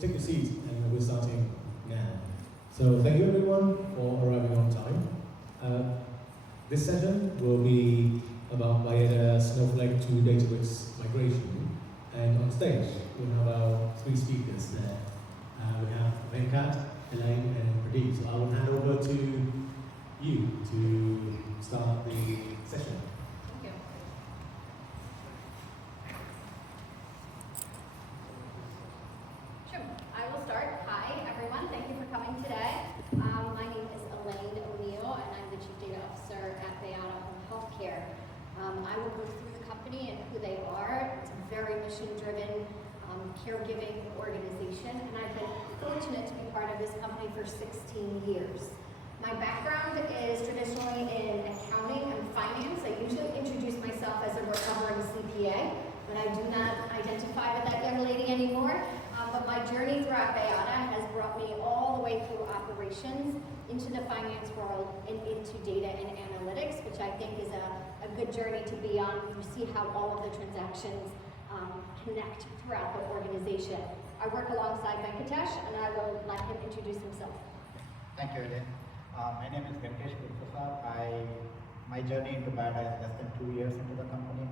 take your seat, and we're starting now. So thank you everyone for arriving on time. This session will be about BAYADA Snowflake to Databricks migration. And on stage, we have our three speakers there. We have Venkat, Elaine, and Pradeep. So I will hand over to you to start the session. Thank you. Sure, I will start. Hi, everyone. Thank you for coming today. My name is Elaine O'Neill, and I'm the Chief Data Officer at BAYADA Home Healthcare. I will go through the company and who they are. It's a very mission-driven caregiving organization, and I've been fortunate to be part of this company for 16 years. My background is traditionally in accounting and finance. I usually introduce myself as a recovering CPA, but I do not identify with that young lady anymore. But my journey throughout BAYADA has brought me all the way through operations, into the finance world, and into data and analytics, which I think is a good journey to be on. You see how all of the transactions connect throughout the organization. I work alongside Venkatesh, and I will let him introduce himself. Thank you, Elaine. My name is Venkatesh Gurprasad. My journey into BAYADA is less than 2 years into the company.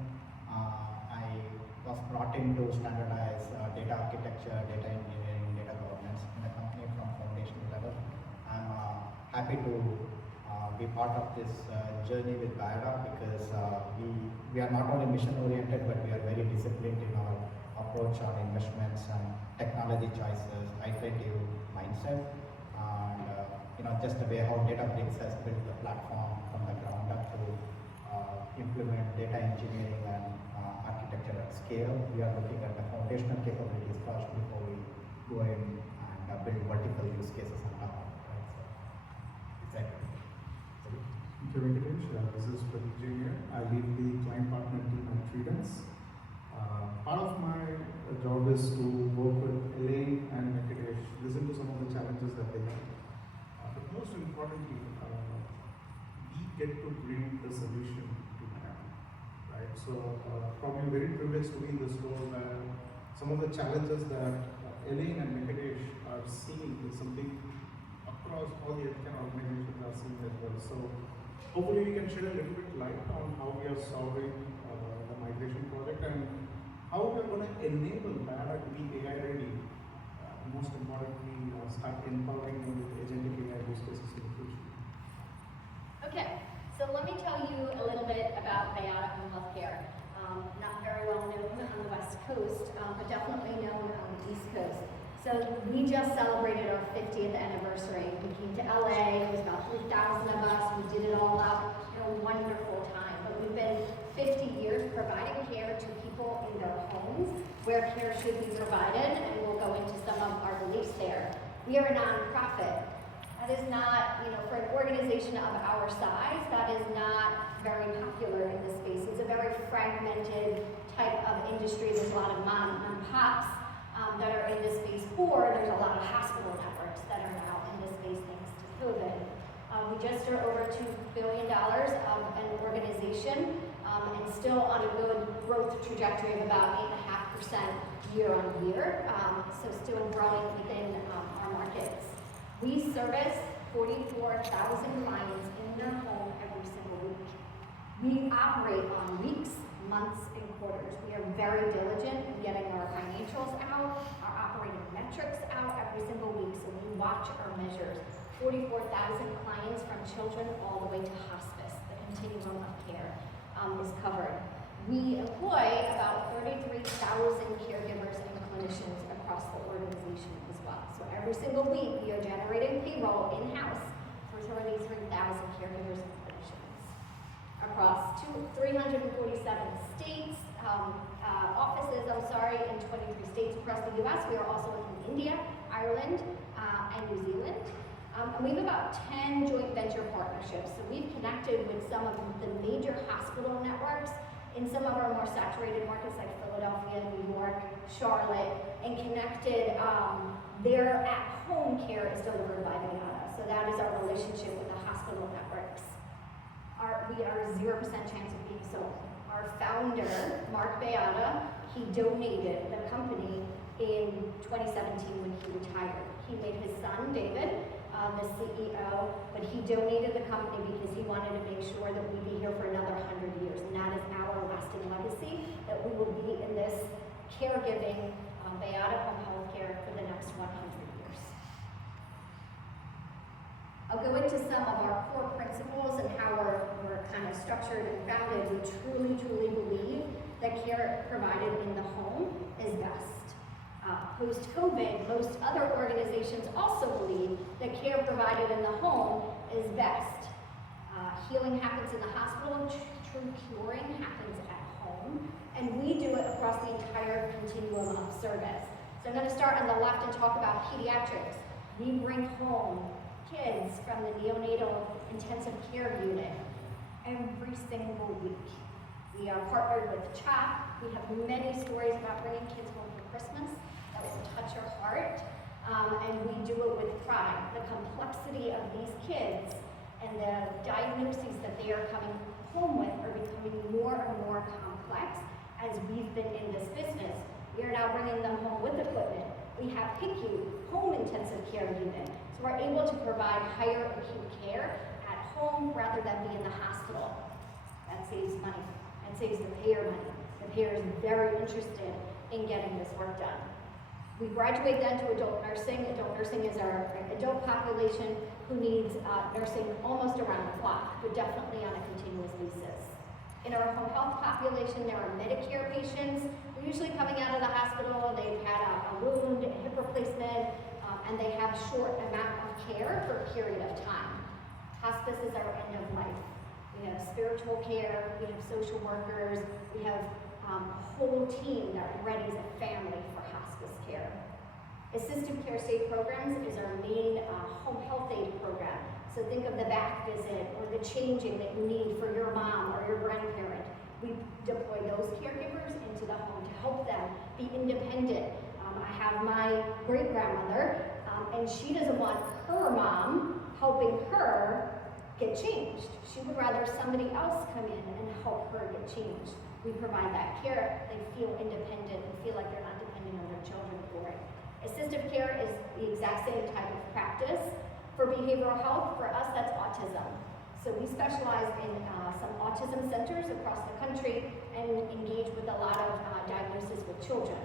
I was brought in to standardize data architecture, data engineering, data governance in the company from foundational level. I'm happy to be part of this journey with BAYADA because we are not only mission oriented, but we are very disciplined in our approach on investments and technology choices, iterative mindset, and just the way how Databricks has built the platform from the ground up to implement data engineering and architecture at scale. We are looking at the foundational capabilities first before we go in and build vertical use cases on top of it. Right? So, exactly. Thank you, Venkatesh. This is Pradeep Jr. I lead the client partner team at Tredence. Part of my job is to work with Elaine and Venkatesh, listen to some of the challenges that they have. But most importantly, we get to bring the solution to them, right? So probably very privileged to be in this role where some of the challenges that Elaine and Venkatesh are seeing is something across all the healthcare organizations are seeing as well. So hopefully we can shed a little bit light on how we are solving the migration project and how we are going to enable BAYADA to be AI ready. Most importantly, start empowering them with agentic AI use cases in the future. Okay, so let me tell you a little bit about BAYADA Home Healthcare. Not very well known on the West Coast, but definitely known on the East Coast. So we just celebrated our 50th anniversary. We came to LA, it was about 3,000 of us, we did it all out in a wonderful time. But we've been 50 years providing care to people in their homes where care should be provided, and we'll go into some of our beliefs there. We are a nonprofit. That is not, for an organization of our size, that is not very popular in this space. It's a very fragmented type of industry. There's a lot of mom and pops that are in this space, or there's a lot of hospital networks that are now in this space thanks to COVID. We just are over $2 billion of an organization and still on a good growth trajectory of about 8.5% year on year, so still growing within our markets. We service 44,000 clients in their home every single week. We operate on weeks, months, and quarters. We are very diligent in getting our financials out, our operating metrics out every single week, so we watch our measures. 44,000 clients from children all the way to hospice. The continuum of care is covered. We employ about 33,000 caregivers and clinicians across the organization as well. So every single week we are generating payroll in-house for 33,000 caregivers and clinicians. Across 347 states, offices, in 23 states across the US. We are also in India, Ireland, and New Zealand. We have about 10 joint venture partnerships. So we've connected with some of the major hospital networks in some of our more saturated markets like Philadelphia, New York, Charlotte, and connected their at-home care is delivered by BAYADA. So that is our relationship with the hospital networks. We are 0% chance of being sold. Our founder, Mark BAYADA, he donated the company in 2017 when he retired. He made his son, David, the CEO, but he donated the company because he wanted to make sure that we'd be here for another 100 years, and that is our lasting legacy, that we will be in this caregiving, BAYADA home health care for the next 100 years. I'll go into some of our core principles and how we're kind of structured and founded. We truly, truly believe that care provided in the home is best. Post-COVID, most other organizations also believe that care provided in the home is best. Healing happens in the hospital, true curing happens at home, and we do it across the entire continuum of service. So I'm going to start on the left and talk about pediatrics. We bring home kids from the neonatal intensive care unit every single week. We are partnered with CHOP. We have many stories about bringing kids home for Christmas that will touch your heart, and we do it with pride. The complexity of these kids and the diagnoses that they are coming home with are becoming more and more complex as we've been in this business. We are now bringing them home with equipment. We have PICU, home intensive care unit, so we're able to provide higher acute care at home rather than be in the hospital. That saves money. That saves the payer money. The payer is very interested in getting this work done. We graduate then to adult nursing. Adult nursing is our adult population who needs nursing almost around the clock, but definitely on a continuous basis. In our home health population, there are Medicare patients. They're usually coming out of the hospital. They've had a wound, a hip replacement, and they have short amount of care for a period of time. Hospice is our end of life. We have spiritual care, we have social workers, we have a whole team that readies a family for hospice care. Assistive care state programs is our main home health aid program. So think of the back visit or the changing that you need for your mom or your grandparent. We deploy those caregivers into the home to help them be independent. I have my great-grandmother, and she doesn't want her mom helping her get changed. She would rather somebody else come in and help her get changed. We provide that care. They feel independent and feel like they're not depending on their children for it. Assistive care is the exact same type of practice. For behavioral health, for us, that's autism. So we specialize in some autism centers across the country and engage with a lot of diagnoses with children.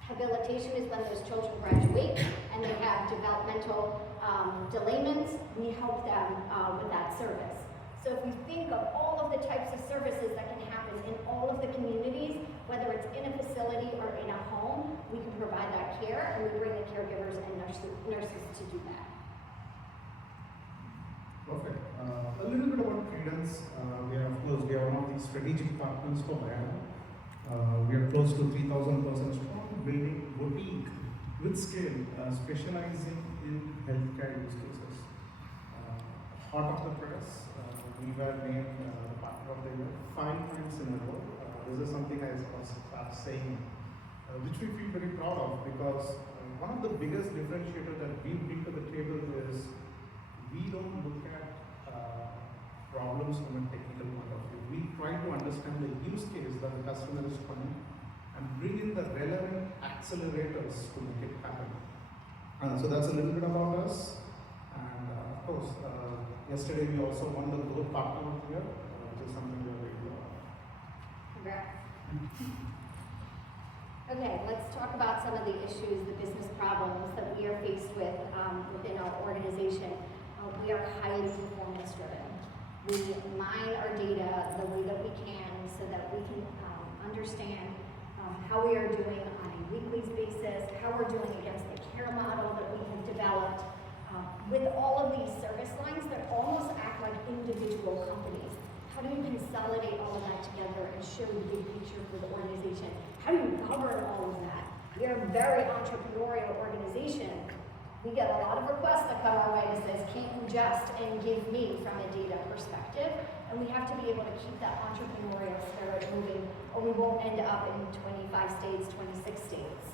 Habilitation is when those children graduate and they have developmental delayments. We help them with that service. So if you think of all of the types of services that can happen in all of the communities, whether it's in a facility or in a home, we can provide that care, and we bring the caregivers and nurses to do that. Perfect. A little bit about Tredence. We are one of the strategic partners for BAYADA. We are close to 3,000 persons strong, building boutique with scale, specializing in healthcare use cases. Hot off the press, we were named partner of the year 5 times in a row. This is something I start saying, which we feel very proud of, because one of the biggest differentiators that we bring to the table is we don't look at problems from a technical point of view. We try to understand the use case that the customer is trying and bring in the relevant accelerators to make it happen. So that's a little bit about us. And of course, yesterday we also won the Growth Partner of the Year, which is something we are very proud of. Congrats. Okay, let's talk about some of the issues, the business problems that we are faced with within our organization. We are highly performance driven. We mine our data the way that we can so that we can understand how we are doing on a weekly basis, how we're doing against the care model that we have developed. With all of these service lines that almost act like individual companies. How do you consolidate all of that together and show the big picture for the organization? How do you govern all of that? We are a very entrepreneurial organization. We get a lot of requests that come our way that says, can't you just and give me from a data perspective? And we have to be able to keep that entrepreneurial spirit moving, or we won't end up in 25 states, 26 states.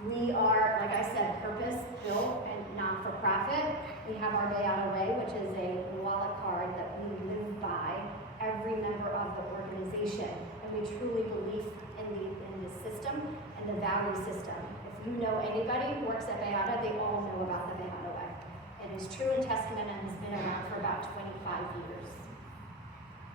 We are, like I said, purpose-built and not-for-profit. We have our BAYADA Way, which is a wallet card that we live by, every member of the organization. And we truly believe in the system and the value system. If you know anybody who works at BAYADA, they all know about the BAYADA way. It is true and testament and has been around for about 25 years.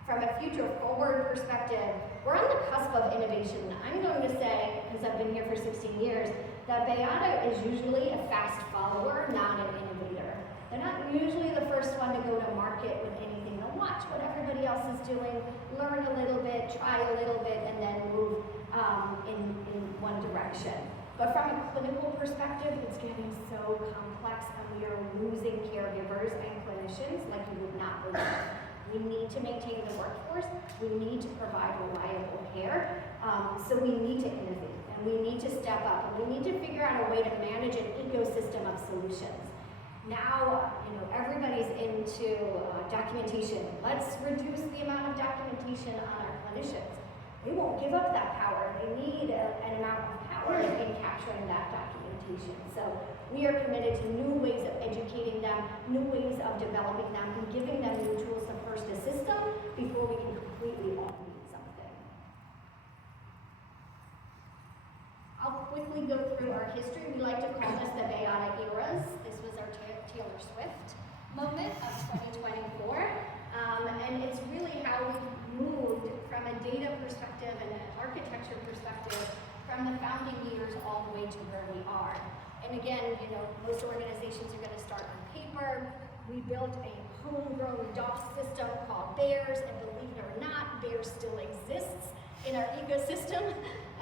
From a future forward perspective, we're on the cusp of innovation. I'm going to say, because I've been here for 16 years, that BAYADA is usually a fast follower, not an innovator. They're not usually the first one to go to market with anything. They'll watch what everybody else is doing, learn a little bit, try a little bit, and then move in one direction. But from a clinical perspective, it's getting so complex, and we are losing caregivers and clinicians like you would not believe. We need to maintain the workforce. We need to provide reliable care. So we need to innovate, and we need to step up, and we need to figure out a way to manage an ecosystem of solutions. Now, everybody's into documentation. Let's reduce the amount of documentation on our clinicians. They won't give up that power. They need an amount of power in capturing that documentation. So we are committed to new ways of educating them, new ways of developing them, and giving them new tools to first assist them before we can completely automate something. I'll quickly go through our history. We like to call this the BAYADA eras. This was our Taylor Swift moment of 2024. And it's really how we've moved from a data perspective and an architecture perspective from the founding years all the way to where we are. And again, most organizations are going to start on paper. We built a homegrown DOS system called BEARS, and believe it or not, BEARS still exists in our ecosystem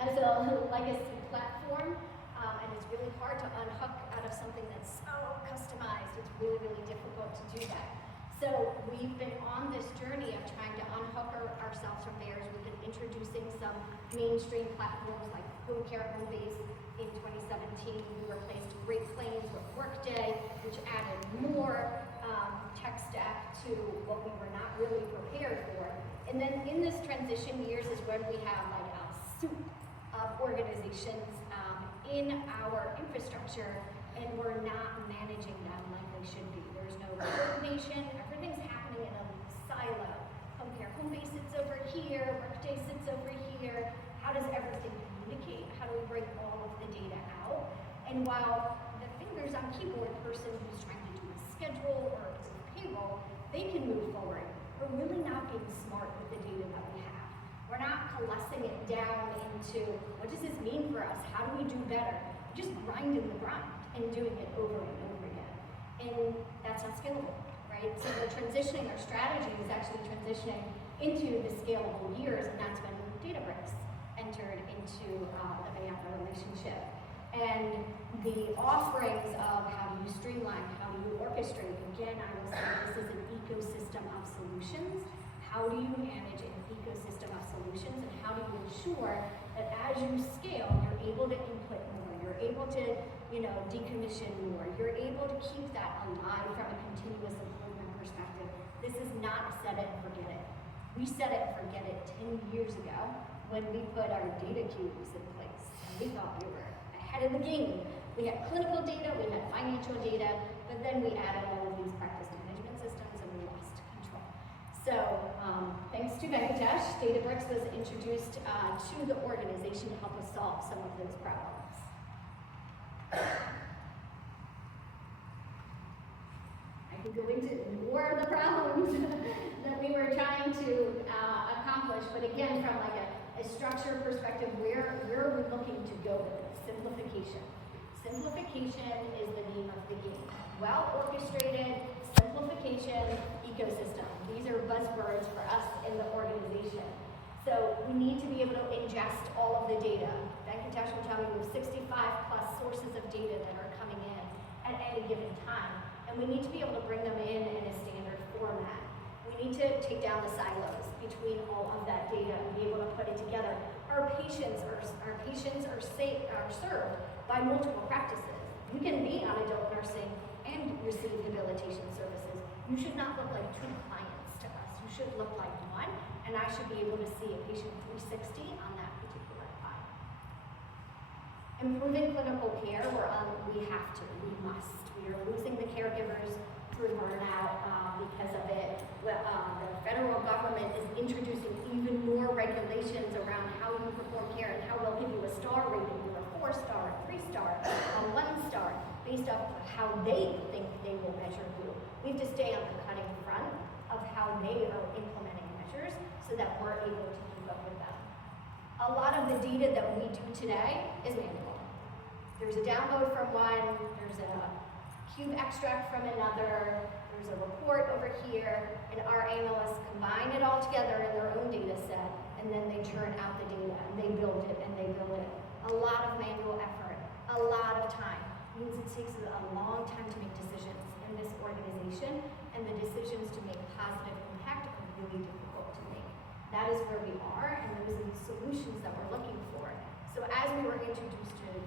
as a legacy platform. And it's really hard to unhook out of something that's so customized. It's really, really difficult to do that. So we've been on this journey of trying to unhook ourselves from BEARS. We've been introducing some mainstream platforms like Home Care Home Base. In 2017, we replaced Great Plains with Workday, which added more tech stack to what we were not really prepared for. And then in this transition years is when we have like a soup of organizations in our infrastructure, and we're not managing them like they should be. There's no coordination. Everything's happening in a silo. Home Care Home Base sits over here. Workday sits over here. How does everything communicate? How do we bring all of the data out? And while the fingers on keyboard person who's trying to do a schedule or a payroll, they can move forward. We're really not being smart with the data that we have. We're not coalescing it down into, what does this mean for us? How do we do better? We're just grinding the grind and doing it over and over again. And that's not scalable, right? So we're transitioning, our strategy is actually transitioning into the scalable years, and that's when Databricks entered into the BAYADA relationship. And the offerings of how do you streamline, how do you orchestrate, again, I will say this is an ecosystem of solutions. How do you manage an ecosystem of solutions, and how do you ensure that as you scale, you're able to input more, you're able to, decommission more, you're able to keep that alive from a continuous improvement perspective. This is not set it and forget it. We set it and forget it 10 years ago when we put our data cubes in place, and we thought we were ahead of the game. We had clinical data, we had financial data, but then we added all of these practice management systems and we lost control. So thanks to Venkatesh, Databricks was introduced to the organization to help us solve some of those problems. I could go into more of the problems that we were trying to accomplish, but again, from like a structure perspective, where are we looking to go with this? Simplification. Simplification is the name of the game. Well-orchestrated, simplification, ecosystem. These are buzzwords for us in the organization. So we need to be able to ingest all of the data. Venkatesh will tell me we have 65 plus sources of data that are coming in at any given time. And we need to be able to bring them in a standard format. We need to take down the silos between all of that data and be able to put it together. Our patients are served by multiple practices. You can be on adult nursing and receive debilitation services. You should not look like two clients to us. You should look like one, and I should be able to see a patient 360 on that particular file. Improving clinical care, we have to, we must. We are losing the caregivers. through burnout because of it. Well, the federal government is introducing even more regulations around how you perform care and how they'll give you a star rating, or a 4-star, a 3-star, a 1-star, based off of how they think they will measure you. We have to stay on the cutting front of how they are implementing measures so that we're able to keep up with them. A lot of the data that we do today is manual. There's a download from one, there's a cube extract from another, there's a report over here, and our analysts combine it all together in their own data set, and then they churn out the data, and they build it, and they build it. A lot of manual effort, a lot of time. It means it takes a long time to make decisions in this organization, and the decisions to make positive impact are really difficult to make. That is where we are, and those are the solutions that we're looking for. So as we were introduced to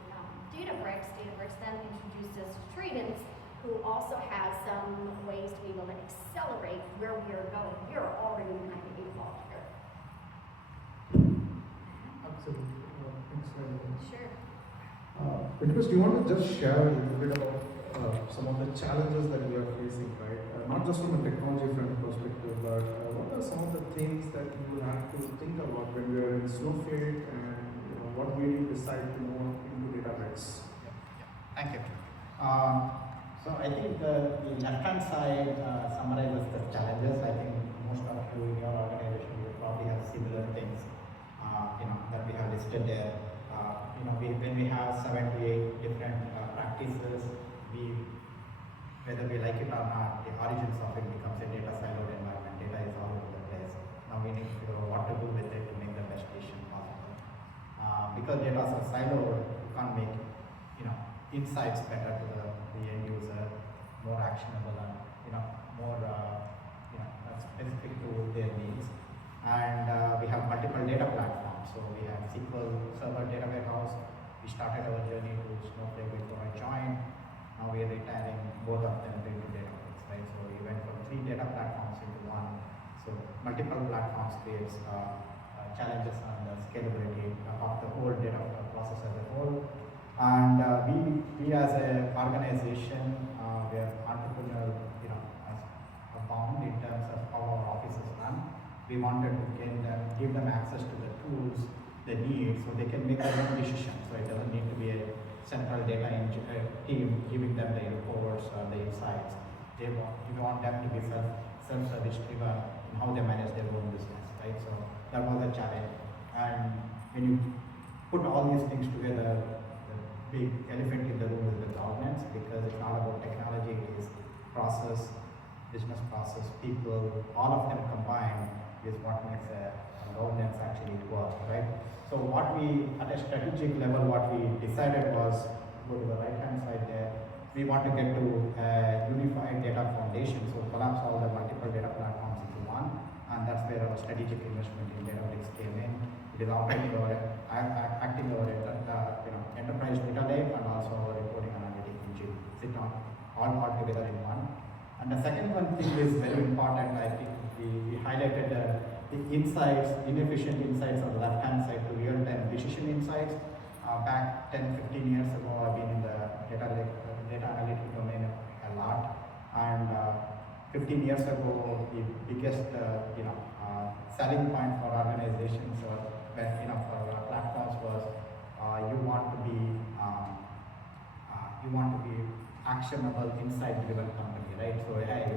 Databricks then introduced us to Tredence, who also has some ways to be able to accelerate where we are going. We are already behind the 8 ball here. Absolutely. Thanks very much. Sure. Because do you want to just share a little bit about some of the challenges that we are facing, right? Not just from a technology front perspective, but what are some of the things that you have to think about when we are in Snowflake, and what made you decide to move into Databricks? Thank you. So I think the left-hand side summarizes the challenges. I think most of you in your organization will probably have similar things, that we have listed there. When we have 7 to 8 different practices, whether we like it or not, the origins of it becomes a data siloed environment. Data is all over the place. Now we need to figure out what to do with it to make the best decision possible. Because data are siloed, you can't make insights better to the end user, more actionable, and more specific to their needs. And we have multiple data platforms. So we have SQL Server Data Warehouse. We started our journey to Snowflake before I joined. Now we are retiring both of them into Databricks, right? So we went from 3 data platforms into 1. So multiple platforms creates challenges on the scalability of the whole data process as a whole. And we as an organization, we are entrepreneurial, as bound in terms of how our offices run. We wanted to give them access to the tools they need so they can make their own decisions. So it doesn't need to be a central data team giving them the reports or the insights. We want them to be self-service driven in how they manage their own business, right? So that was a challenge. And when you put all these things together, the big elephant in the room is the governance, because it's not about technology, it is process, business process, people, all of them combined is what makes a governance actually work, right? So what we, at a strategic level, what we decided was, go to the right-hand side there, we want to get to a unified data foundation, so collapse all the multiple data platforms into one, and that's where our strategic investment in Databricks came in. It is acting our enterprise data lake and also our reporting and analytic engine, sit on all together in one. And the second one thing is very important. I think we highlighted the insights, inefficient insights on the left-hand side to real-time decision insights. Back 10-15 years ago, I've been in the data analytic domain a lot, and 15 years ago, the biggest selling point for organizations or for platforms was you want to be actionable, insight-driven company, right? So hey,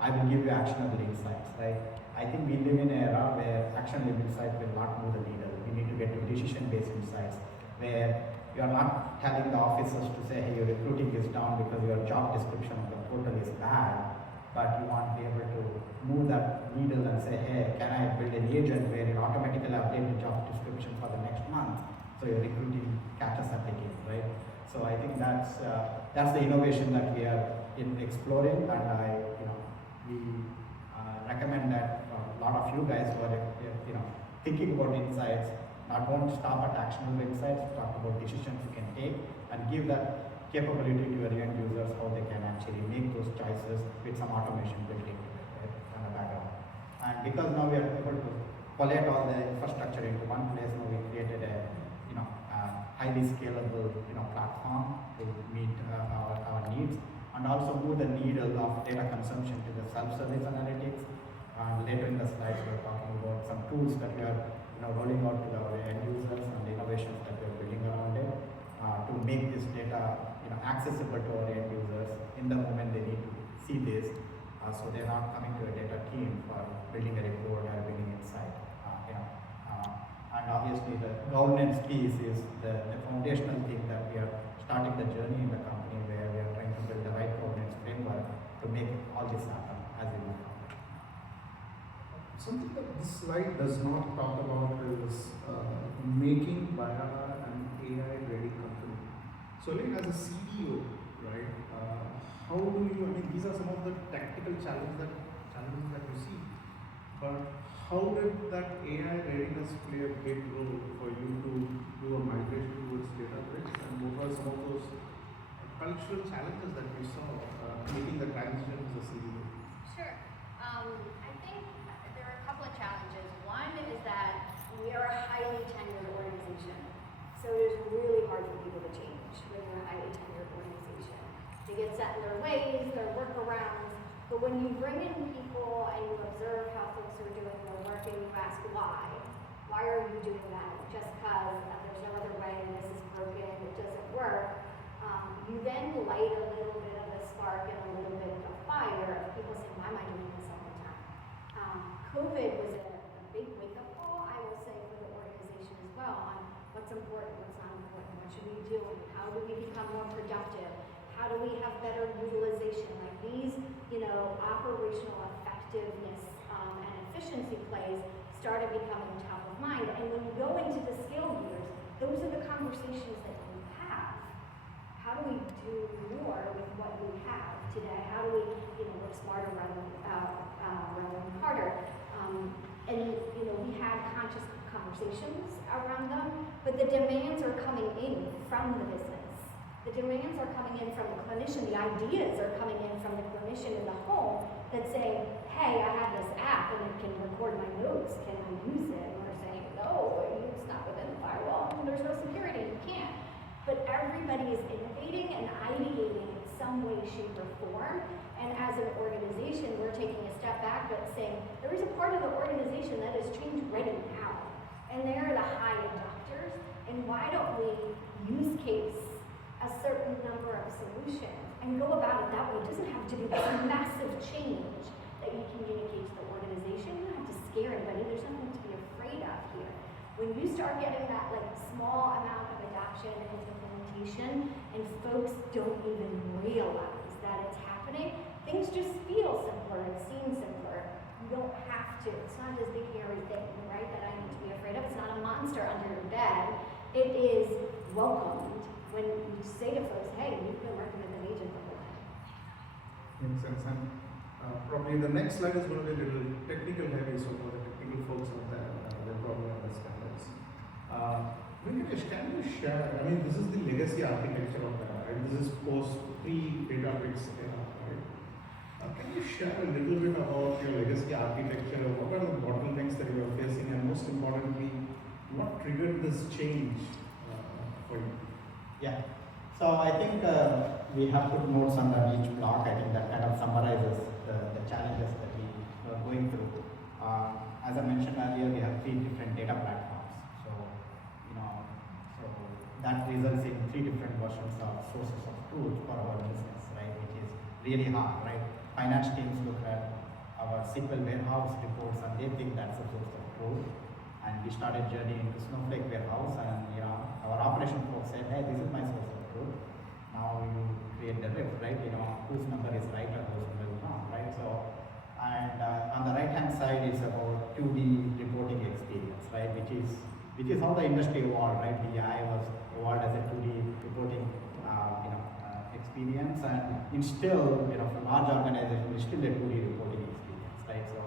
I will give you actionable insights, right? I think we live in an era where actionable insights will not move the needle. We need to get to decision-based insights, where you are not telling the officers to say, hey, your recruiting is down because your job description on the portal is bad, but you want to be able to move that needle and say, hey, can I build an agent where it automatically updates the job description for the next month, so your recruiting catches up again, right? So I think that's the innovation that we are exploring, and we recommend that a lot of you guys who are thinking about insights, don't stop at actionable insights, talk about decisions you can take, and give that capability to your end users, how they can actually make those choices with some automation built into it, right, on the background. And because now we are able to collate all the infrastructure into one place, now we created a highly scalable platform to meet our needs. and also move the needle of data consumption to the self-service analytics. And later in the slides, we're talking about some tools that we are rolling out to our end users and the innovations that we're building around it to make this data accessible to our end users in the moment they need to see this, so they're not coming to a data team for building a report or building insight. And obviously the governance piece is the foundational thing that we are starting the journey in the company, where we are trying to build the right governance framework to make all this happen as we move forward. Something that this slide does not talk about is making BAYADA an AI-ready company. So, like as a CDO, right? How do you? I mean, these are some of the tactical challenges that you see. But how did that AI readiness play a big role for you to do a migration towards Databricks, and what were some of those cultural challenges that you saw making the transition as a CDO? Sure. I think there are a couple of challenges. One is that we are a highly tenured organization, so it is really hard for people to change when you're a highly tenured organization. They get set in their ways, their workarounds, but when you bring in people and you observe how folks are doing their work and you ask why are you doing that? Just because there's no other way, this is broken, it doesn't work. You then light a little bit of a spark and a little bit of a fire of people saying, why am I doing this all the time? COVID was a big wake-up call, I will say, for the organization as well, on what's important, what's not important, what should we do, how do we become more productive, how do we have better utilization, like these, operational effectiveness and efficiency plays started becoming top of mind. And when you go into the skill years, those are the conversations that you have. How do we do more with what we have today? How do we, work smarter rather than harder? We have conscious conversations around them, but the demands are coming in from the business. The demands are coming in from the clinician. The ideas are coming in from the clinician in the home that say, hey, I have this app and it can record my notes. Can I use it? And we're saying, no, it's not within the firewall. There's no security. You can't. But everybody is innovating and ideating in some way, shape, or form. And as an organization, we're taking a step back but saying, there is a part of the organization that is change ready now. And they're the high adopters. And why don't we use case a certain number of solutions and go about it that way? It doesn't have to be this massive change that you communicate to the organization. You don't have to scare anybody. There's nothing to be afraid of here. When you start getting that small amount of adoption and implementation, and folks don't even realize that it's happening, things just feel simpler. It seems simpler. You don't have to. It's not this big hairy thing, right, that I need to be afraid of. It's not a monster under your bed. It is welcomed when you say to folks, hey, you've been working with an agent the whole time. Makes sense. And probably the next slide is going to be a little technical heavy, so for the technical folks out there, they'll probably understand this. Venkatesh, can you share, I mean, this is the legacy architecture of that, right? This is post pre-Databricks era, right? Can you share a little bit about your legacy architecture? What are the bottlenecks that you are facing, and most importantly, what triggered this change for you? Yeah. So I think we have put notes under each block. I think that kind of summarizes the challenges that we are going through. As I mentioned earlier, we have 3 different data platforms. So that results in 3 different versions of sources of truth for our business, right? Which is really hard, right? Finance teams look at our SQL warehouse reports and they think that's a source of truth. And we started journey into Snowflake warehouse, and our operation folks said, hey, this is my source of truth. Now you create the rift, right? Whose number is right and whose number is wrong, right? So, and on the right hand side is about 2D reporting experience, right? Which is how the industry evolved, right? BI was evolved as a 2D reporting experience, and it's still, for large organizations, it's still a 2D reporting experience, right? So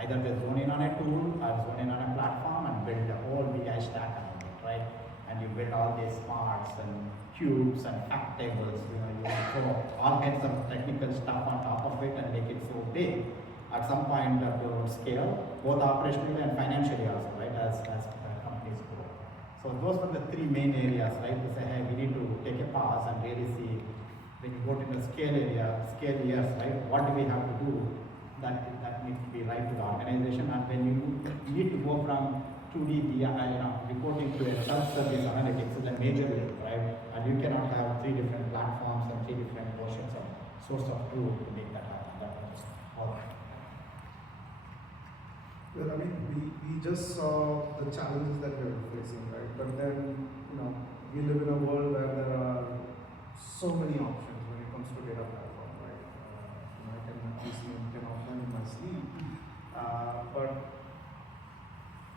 either they zone in on a tool or zone in on a platform and build a whole BI stack around it, right? And you build all these smarts and cubes and fact tables, you throw all kinds of technical stuff on top of it and make it so big. At some point to scale, both operationally and financially also, right, as companies grow. So those were the 3 main areas, right, to say, hey, we need to take a pause and really see, when you go to the scale years, right? What do we have to do? That needs to be right to the organization. And when you need to go from 2D reporting to a self-service analytics is a major leap, right? And you cannot have 3 different platforms and 3 different versions of source of truth to make that happen. That was all. Well, I mean, we just saw the challenges that we're facing, right? But then, we live in a world where there are so many options when it comes to data platform, right? I can at least name 10 of them in my sleep. But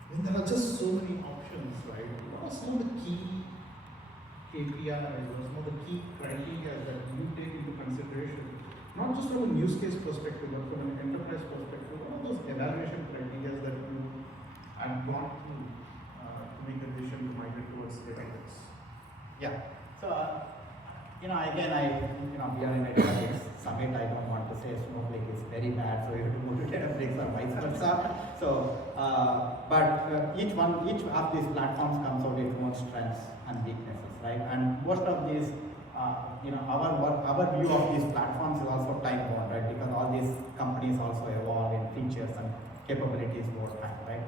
when there are just so many options, right? What are some of the key KPIs or some of the key criteria that you take into consideration? Not just from a use case perspective, but from an enterprise perspective, what are those evaluation criteria that you have gone through to make a decision to migrate towards Databricks? Yeah. So, again, we are in a Databricks summit. I don't want to say Snowflake is very bad, so you have to move to Databricks or vice versa. So, but each of these platforms comes out with its own strengths and weaknesses, right? And most of these our view of these platforms is also time bound, right? Because all these companies also evolve in features and capabilities over time, right?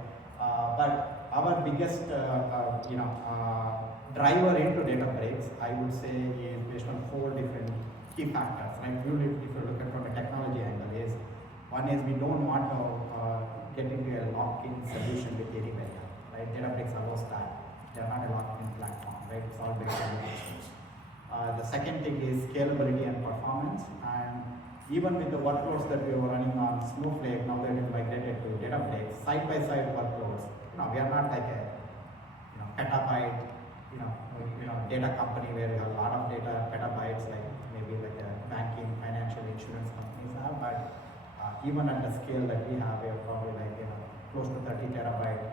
But our biggest, driver into Databricks, I would say, is based on 4 different key factors, right? If you look at from a technology angle, is one is we don't want to get into a lock-in solution with anybody, right? Databricks allows that. They are not a lock-in platform, right? It's all based on options. The second thing is scalability and performance, and even with the workloads that we were running on Snowflake, now that it's migrated to Databricks, side-by-side workloads. We are not like a petabyte, data company where you have a lot of data, petabytes, like maybe like a banking, financial, insurance companies have. But even at the scale that we have, we are probably like close to 30 terabyte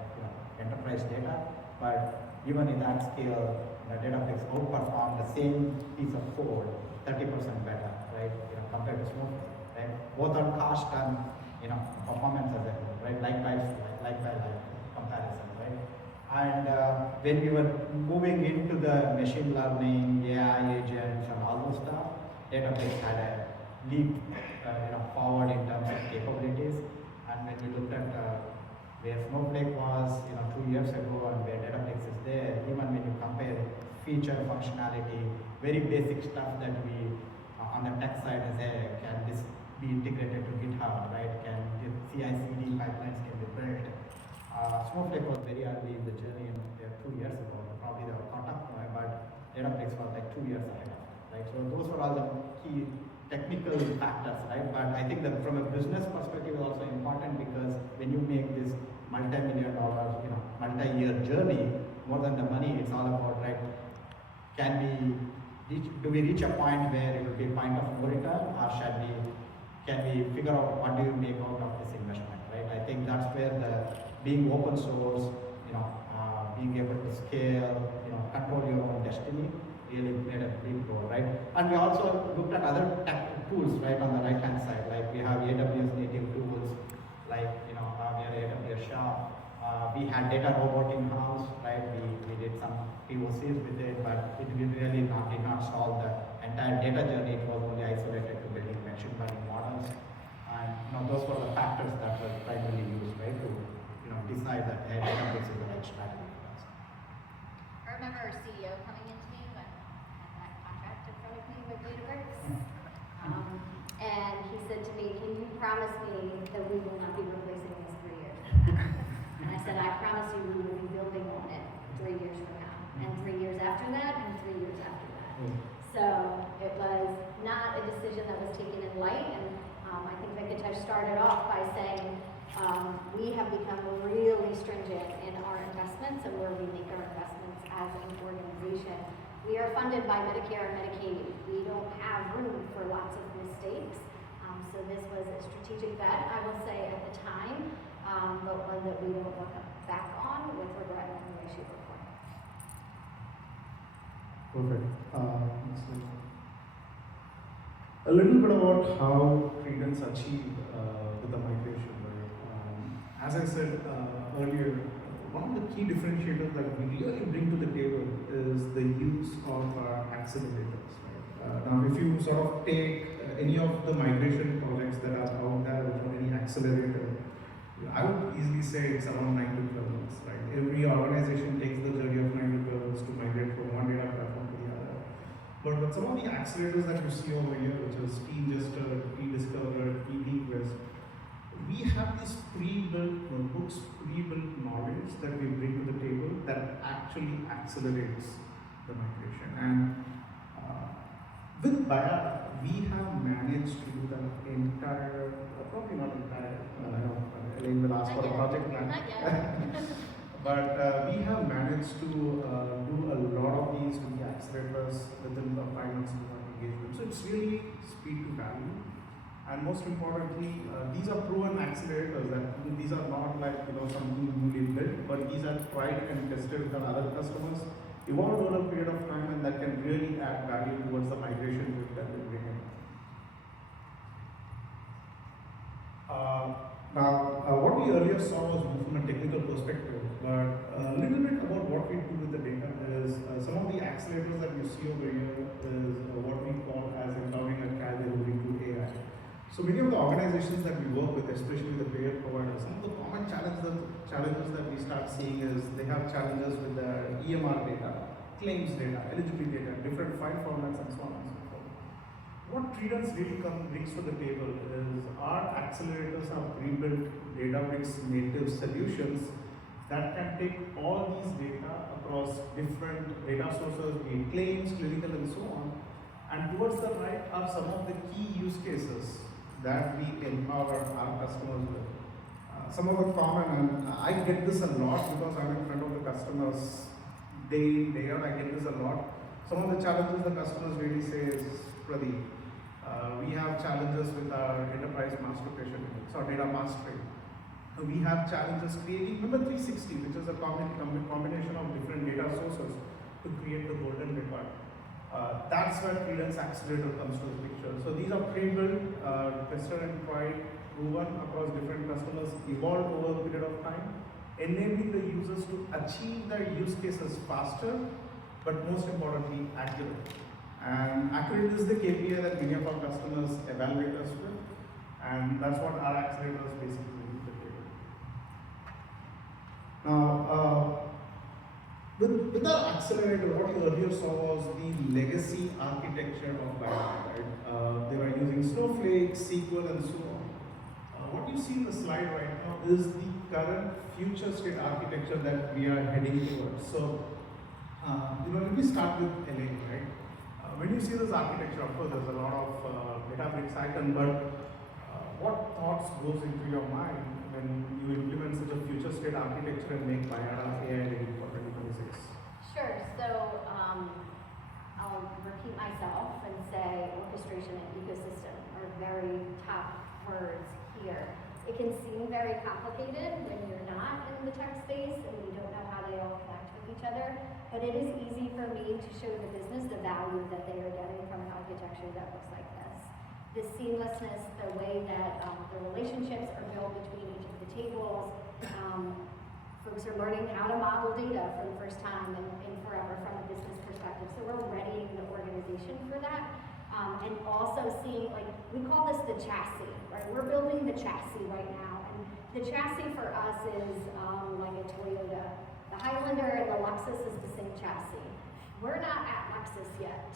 enterprise data. But even in that scale, Databricks outperform the same piece of code 30% better, right? Compared to Snowflake, right? Both on cost and performance as a whole, right? Like by comparison, right? And when we were moving into the machine learning, AI agents, and all those stuff, Databricks had a leap, forward in terms of capabilities. And when we looked at where Snowflake was, 2 years ago, and where Databricks is there, even when you compare feature functionality, very basic stuff that we on the tech side is can this be integrated to GitHub, right? Can the CI/CD pipelines can be built? Snowflake was very early in the journey, 2 years ago. Probably they were caught up, but Databricks was like 2 years ahead of it, right? So those were all the key technical factors, right? But I think that from a business perspective is also important, because when you make this multi-million-dollar, multi-year journey, more than the money, it's all about, right? Do we reach a point where it will be a point of no return, or can we figure out what do you make out of this investment, right? I think that's where being open source, being able to scale, control your own destiny really played a big role, right? And we also looked at other tech tools, right, on the right hand side. Like we have AWS native tools, like we are AWS shop. We had data robot in house, right? We did some POCs with it, but it really did not solve the entire data journey. It was only isolated to building machine learning models, and those were the factors that were primarily used, right, to decide that Databricks is the right strategy for us. I remember our CEO coming into me when I had that contract in front of me with Databricks. And he said to me, "Can you promise me that we will not be replacing this 3 years from now?" And I said, "I promise you we will be building on it 3 years from now, and 3 years after that, and 3 years after that." So it was not a decision that was taken in light, and I think Venkatesh started off by saying we have become really stringent in our investments and where we make our investments as an organization. We are funded by Medicare and Medicaid. We don't have room for lots of mistakes. So this was a strategic bet, I will say, at the time, but one that we don't look back on with regret in any way, shape, or form. Perfect. A little bit about how Tredence achieved with the migration, right? As I said earlier, one of the key differentiators that we really bring to the table is the use of our accelerators, right? Now, if you sort of take any of the migration projects that are out there without any accelerator, I would easily say it's around 9 to 12 months, right? Every organization takes the journey of 9 to 12 months to migrate from one data platform to the other. But some of the accelerators that you see over here, which is T-Ingester, T-Discover, T-Request, we have these pre-built notebooks, pre-built knowledge that we bring to the table that actually accelerates the migration. And with BAYADA, we have managed to do the entire, probably not entire, Elaine will ask for a project plan. Not yet. But we have managed to do a lot of these with the accelerators within the 5 months of our engagement. So it's really speed to value. And most importantly, these are proven accelerators. That these are not like something newly built, but these are tried and tested with other customers, evolved over a period of time, and that can really add value towards the migration that we bring in. What we earlier saw was from a technical perspective, but a little bit about what we do with the data is some of the accelerators that you see over here is what we call as empowering a care delivery to AI. So many of the organizations that we work with, especially the payer providers, some of the common challenges that we start seeing is they have challenges with their EMR data, claims data, eligibility data, different file formats, and so on and so forth. What Tredence really brings to the table is our accelerators are pre-built Databricks native solutions that can take all these data across different data sources, be it claims, clinical, and so on. And towards the right are some of the key use cases that we empower our customers with. Some of the common, and I get this a lot because I'm in front of the customers day in, day out, I get this a lot. Some of the challenges the customers really say is, Pradeep, we have challenges with our enterprise master patient units, or data mastering. We have challenges creating Member 360, which is a combination of different data sources to create the golden record. That's where Tredence Accelerator comes to the picture. So these are pre-built, tested and tried, proven across different customers, evolved over a period of time, enabling the users to achieve their use cases faster, but most importantly, accurate. And accurate is the KPI that many of our customers evaluate us with, and that's what our accelerators basically bring to the table. Now, with the accelerator, what you earlier saw was the legacy architecture of BAYADA, right? They were using Snowflake, SQL, and so on. What you see in the slide right now is the current future state architecture that we are heading towards. So, let me start with LA, right? When you see this architecture, of course, there's a lot of Databricks icon, but what thoughts goes into your mind when you implement such a future state architecture and make BAYADA AI ready for 2026? Sure. So I'll repeat myself and say orchestration and ecosystem are very top words here. It can seem very complicated when you're not in the tech space and you don't know how they all connect with each other, but it is easy for me to show the business the value that they are getting from an architecture that looks like this. The seamlessness, the way that the relationships are built between each of the tables. Folks are learning how to model data for the first time and forever from a business perspective. So we're readying the organization for that. And also seeing, we call this the chassis, right? We're building the chassis right now. And the chassis for us is like a Toyota. The Highlander and the Lexus is the same chassis. We're not at Lexus yet.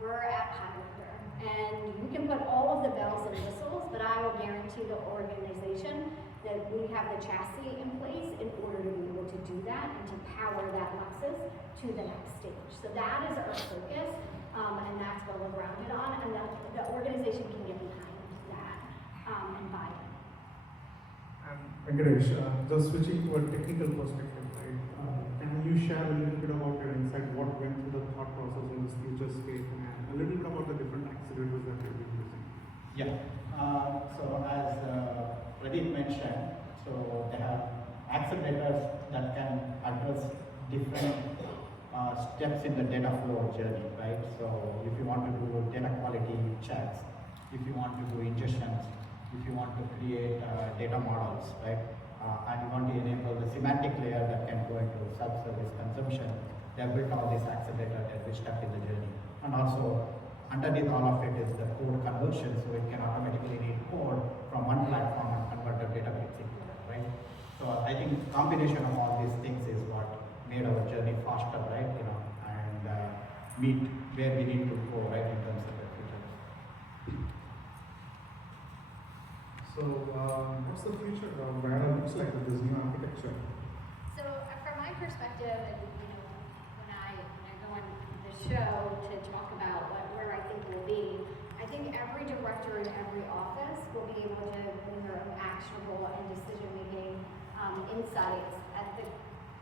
We're at Highlander. And you can put all of the bells and whistles, but I will guarantee the organization that we have the chassis in place in order to be able to do that and to power that Lexus to the next stage. So that is our focus, and that's what we're grounded on, and the organization can get behind that and buy it. And Venkatesh, just switching to a technical perspective, right? Can you share a little bit about your insight, what went through the thought process in this future state, and a little bit about the different accelerators that you've been using? Yeah. So as Pradeep mentioned, so they have accelerators that can address different steps in the data flow journey, right? So if you want to do data quality checks, if you want to do ingestions, if you want to create data models, right? And you want to enable the semantic layer that can go into self-service consumption, they have built all these accelerators at every step in the journey. And also underneath all of it is the code conversion, so it can automatically read code from one platform and convert the Databricks into it, right? So I think combination of all these things is what made our journey faster, right? And meet where we need to go, right, in terms of the future. So, what's the future of BAYADA looks like with this new architecture? So from my perspective, and when I go on the show to talk about where I think we'll be, I think every director in every office will be able to bring their own actionable and decision-making insights at the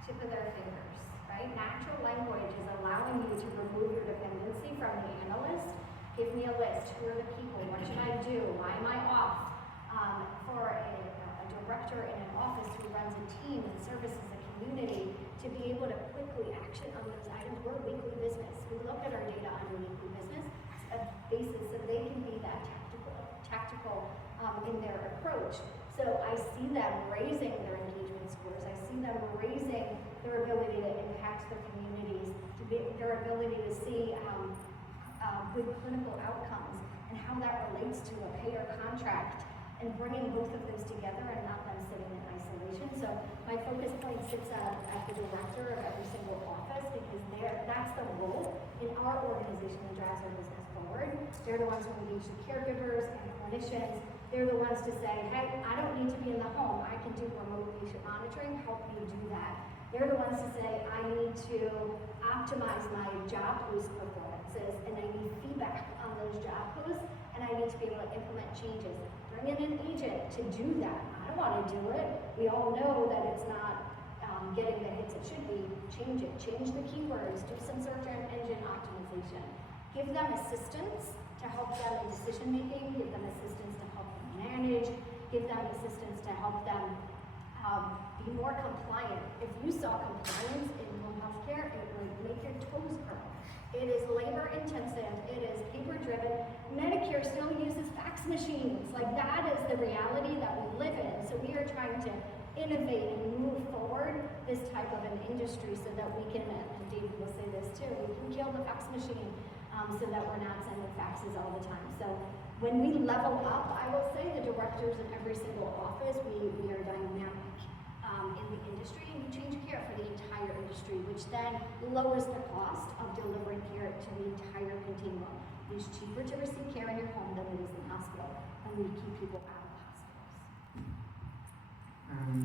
tip of their fingers, right? Natural language is allowing you to remove your dependency from the analyst. Give me a list. Who are the people? What should I do? Why am I off? For a director in an office who runs a team and services a community, to be able to quickly action on those items. We're a weekly business. We look at our data on a weekly business basis so they can be that tactical in their approach. So I see them raising their engagement scores. I see them raising their ability to impact their communities, their ability to see good clinical outcomes and how that relates to a payer contract, and bringing both of those together and not them sitting in isolation. So my focus point sits at the director of every single office, because that's the role in our organization that drives our business forward. They're the ones who engage the caregivers and clinicians. They're the ones to say, hey, I don't need to be in the home. I can do remote patient monitoring. Help me do that. They're the ones to say, I need to optimize my job post performances, and I need feedback on those job posts, and I need to be able to implement changes. Bring in an agent to do that. I don't want to do it. We all know that it's not getting the hits it should be. Change it. Change the keywords. Do some search engine optimization. Give them assistance to help them in decision making. Give them assistance to help them manage. Give them assistance to help them be more compliant. If you saw compliance in home health care, it would make your toes curl. It is labor intensive, it is paper driven. Medicare still uses fax machines. Like, that is the reality that we live in. So we are trying to innovate and move forward this type of an industry so that we can, and David will say this too, we can kill the fax machine so that we're not sending faxes all the time. So when we level up, I will say the directors in every single office, we are dynamic in the industry, and you change care for the entire industry, which then lowers the cost of delivering care to the entire continuum. It is cheaper to receive care in your home than it is in the hospital, and we keep people out of hospitals. And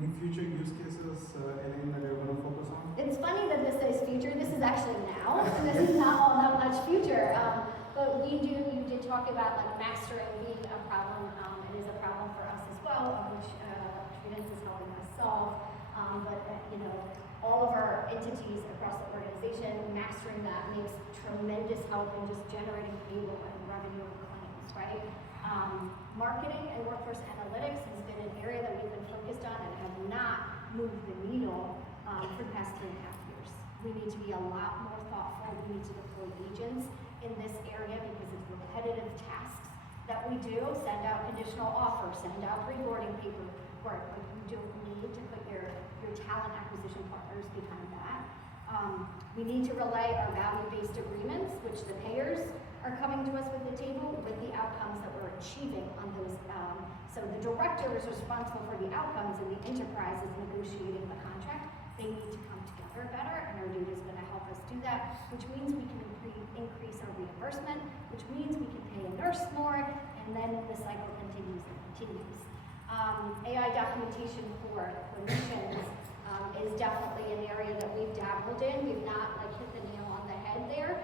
any future use cases, Elaine, that you're going to focus on? It's funny that this says future. This is actually now, and this is not all that much future. But you did talk about like mastering being a problem. It is a problem for us as well, which Tredence is helping us solve. All of our entities across the organization, mastering that makes tremendous help in just generating payroll and revenue and claims, right? Marketing and workforce analytics has been an area that we've been focused on and have not moved the needle for the past 3.5 years. We need to be a lot more thoughtful. We need to deploy agents in this area because it's repetitive tasks that we do. Send out conditional offers, send out rewarding paperwork. Like, you don't need to put your talent acquisition partners behind that. We need to relay our value-based agreements, which the payers are coming to us with the table, with the outcomes that we're achieving on those. So the director is responsible for the outcomes, and the enterprise is negotiating the contract. They need to come together better, and our data is going to help us do that, which means we can increase our reimbursement, which means we can pay a nurse more, and then the cycle continues and continues. AI documentation for clinicians is definitely an area that we've dabbled in. We've not hit the nail on the head there.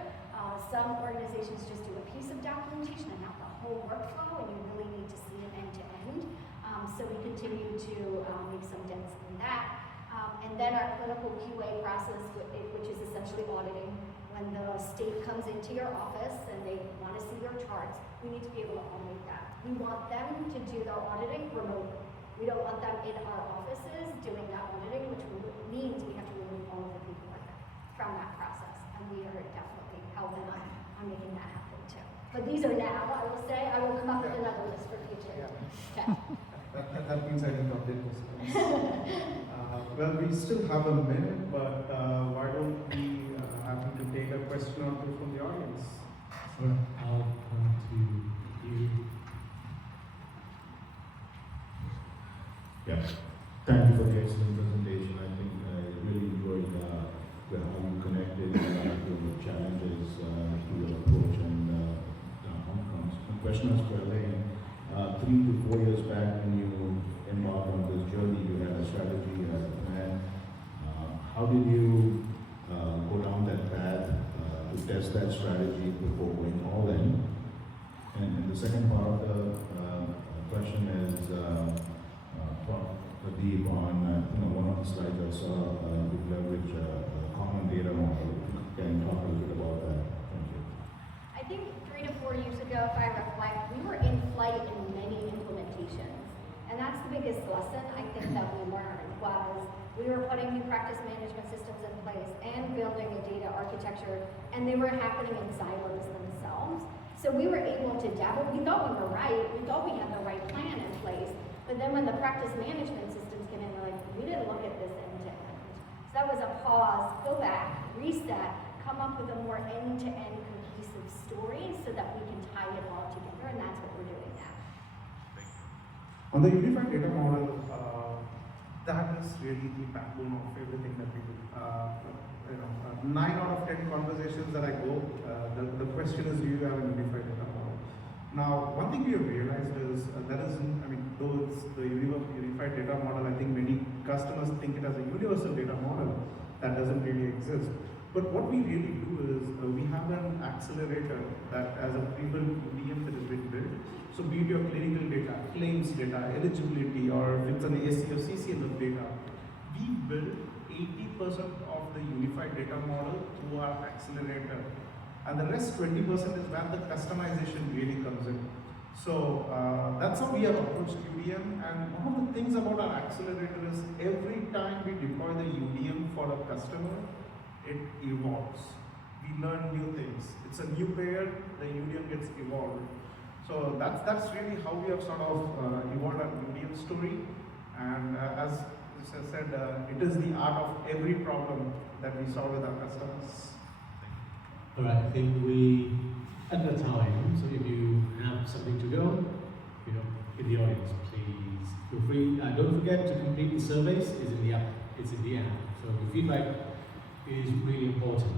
Some organizations just do a piece of documentation and not the whole workflow, and you really need to see it end to end. So we continue to make some dents in that. And then our clinical QA process, which is essentially auditing. When the state comes into your office and they want to see your charts, we need to be able to automate that. We want them to do their auditing remotely. We don't want them in our offices doing that auditing, which means we have to remove all of the paperwork from that process. And we are definitely helping on making that happen too. But these are now, I will say. I will come up with another list for future. Okay. That means I need to update this. Well, we still have a minute, but why don't we have to take a question or two from the audience? All right, I'll come to you. Yeah, thank you for the excellent presentation. I think I really enjoyed how you connected to the challenges, to your approach and the outcomes. The question is for Elaine. 3 to 4 years back when you embarked on this journey, you had a strategy, you had a plan. How did you go down that path to test that strategy before going all in? And the second part of the question is Deep on one of the slides I saw you leverage a common data model. Can you talk a little bit about that? Thank you. I think 3 to 4 years ago, if I reflect, we were in flight in many implementations. And that's the biggest lesson I think that we learned was we were putting new practice management systems in place and building a data architecture, and they were happening in silos themselves. So we were able to dabble. We thought we were right. We thought we had the right plan in place. But then when the practice management systems came in, we're like, we didn't look at this end to end. So that was a pause, go back, reset, come up with a more end-to-end cohesive story so that we can tie it all together, and that's what we're doing now. On the unified data model, that is really the backbone of everything that we do. 9 out of 10 conversations that I go, the question is, do you have a unified data model? Now, one thing we have realized is though it's the unified data model, I think many customers think it as a universal data model that doesn't really exist. But what we really do is we have an accelerator that as a pre-built UDM that has been built. So be it your clinical data, claims data, eligibility, or if it's an AC or CCNF data, we build 80% of the unified data model through our accelerator. And the rest 20% is where the customization really comes in. So that's how we have approached UDM. And one of the things about our accelerator is every time we deploy the UDM for a customer, it evolves. We learn new things. It's a new payer, the UDM gets evolved. So that's really how we have sort of evolved our UDM story. And as I said, it is the art of every problem that we solve with our customers. All right, I think we, at the time, so if you have something to go, in the audience, please feel free. Don't forget to complete the surveys. It's in the app. So the feedback is really important.